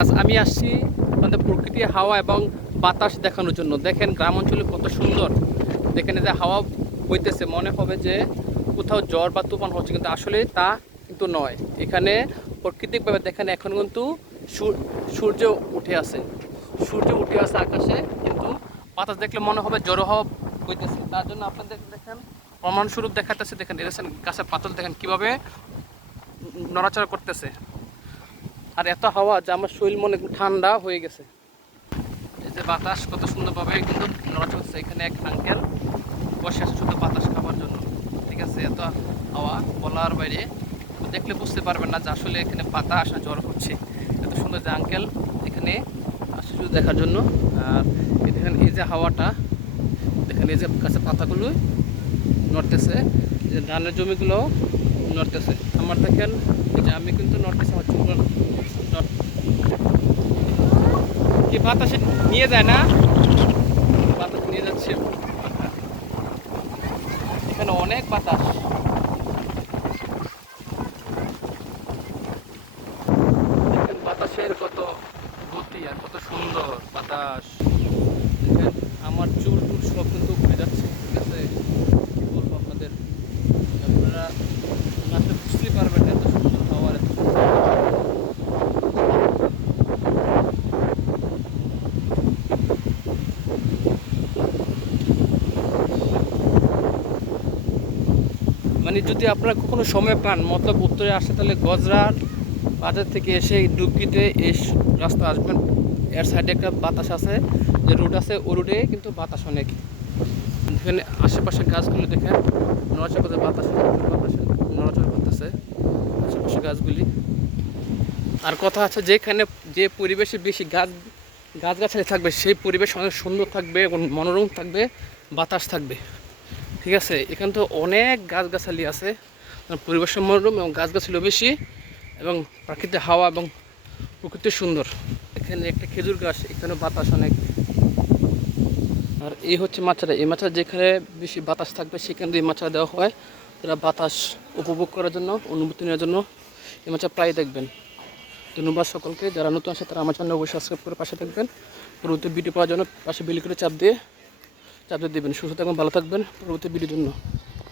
আজ আমি আসছি আমাদের প্রকৃতি হাওয়া এবং বাতাস দেখানোর জন্য। দেখেন গ্রাম অঞ্চলে কত সুন্দর। দেখেন যে হাওয়া বইতেছে, মনে হবে যে কোথাও জ্বর বা তুফান হচ্ছে, কিন্তু আসলে তা কিন্তু নয়। এখানে প্রাকৃতিকভাবে দেখেন এখন কিন্তু সূর- সূর্য উঠে আছে। সূর্য উঠে আছে আকাশে, কিন্তু বাতাস দেখলে মনে হবে জড়ো হাওয়া বইতেছে। তার জন্য আপনাদের দেখেন, প্রমাণস্বরূপ দেখাতেছে দেখেন এই গাছের পাতা দেখেন কীভাবে নড়াচড়া করতেছে। আর এত হাওয়া যে আমার শরীর মনে ঠান্ডা হয়ে গেছে। এই যে বাতাস কত সুন্দরভাবে কিন্তু নড়াচড়া এখানে এক আঙ্কেল বসে আছে শুধু বাতাস খাবার জন্য। ঠিক আছে, এত হাওয়া বলার বাইরে দেখলে বুঝতে পারবেন না যে আসলে এখানে বাতাস না জ্বর হচ্ছে। এত সুন্দর যে আঙ্কেল এখানে আসছে দেখার জন্য। আর দেখেন এই যে হাওয়াটা, দেখেন এই যে গাছের পাতাগুলো নড়তেছে। যে ধানের জমিগুলো নড়তেছে। আমার দেখেন আমি কিন্তু নর্থ আমার চুল কি বাতাসে নিয়ে যায় না? বাতাস নিয়ে যাচ্ছে। এখানে অনেক বাতাস দেখেন বাতাসের কত গতি আর কত সুন্দর বাতাস দেখেন আমার চুল টুল সব কিন্তু উঠে যাচ্ছে ঠিক আছে কি বলব আপনাদের আপনারা নাচতে বুঝতেই পারবেন না এত সুন্দর হাওয়ার এত সুন্দর মানে যদি আপনারা কখনো সময় পান, মতলব উত্তরে আসে, তাহলে গজরার বাজার থেকে এসে ডুবকিতে এস রাস্তা আসবেন। এর সাইডে একটা বাতাস আছে, যে রুট আছে, ও রুটে কিন্তু বাতাস অনেক। এখানে আশেপাশে গাছগুলো দেখেন, নড়াচড়া করতে বাতাস, বাতাসে নড়াচড়া করতেছে আশেপাশে গাছগুলি। আর কথা আছে যেখানে যে পরিবেশে বেশি গাছ, গাছগাছালি থাকবে, সেই পরিবেশ অনেক সুন্দর থাকবে এবং মনোরম থাকবে, বাতাস থাকবে। ঠিক আছে, এখানে তো অনেক গাছগাছালি আছে। পরিবেশ মনোরম এবং গাছগাছালিও বেশি এবং প্রাকৃতিক হাওয়া এবং প্রকৃতি সুন্দর। এখানে একটা খেজুর গাছ এখানে বাতাস অনেক। আর এই হচ্ছে মাছরা। এই মাছরা যেখানে বেশি বাতাস থাকবে, সেখানে এই মাছরা দেওয়া হয়। তারা বাতাস উপভোগ করার জন্য, অনুভূতি নেওয়ার জন্য এই মাছরা প্রায় দেখবেন। ধন্যবাদ সকলকে। যারা নতুন আছে, তারা আমার চ্যানেল অবশ্যই সাবস্ক্রাইব করে পাশে থাকবেন। পরবর্তী ভিডিও পাওয়ার জন্য পাশে বিলি করে চাপ দিয়ে চাপ দিয়ে দেবেন সুস্থ থাকবেন ভালো থাকবেন। পরবর্তী ভিডিওর জন্য।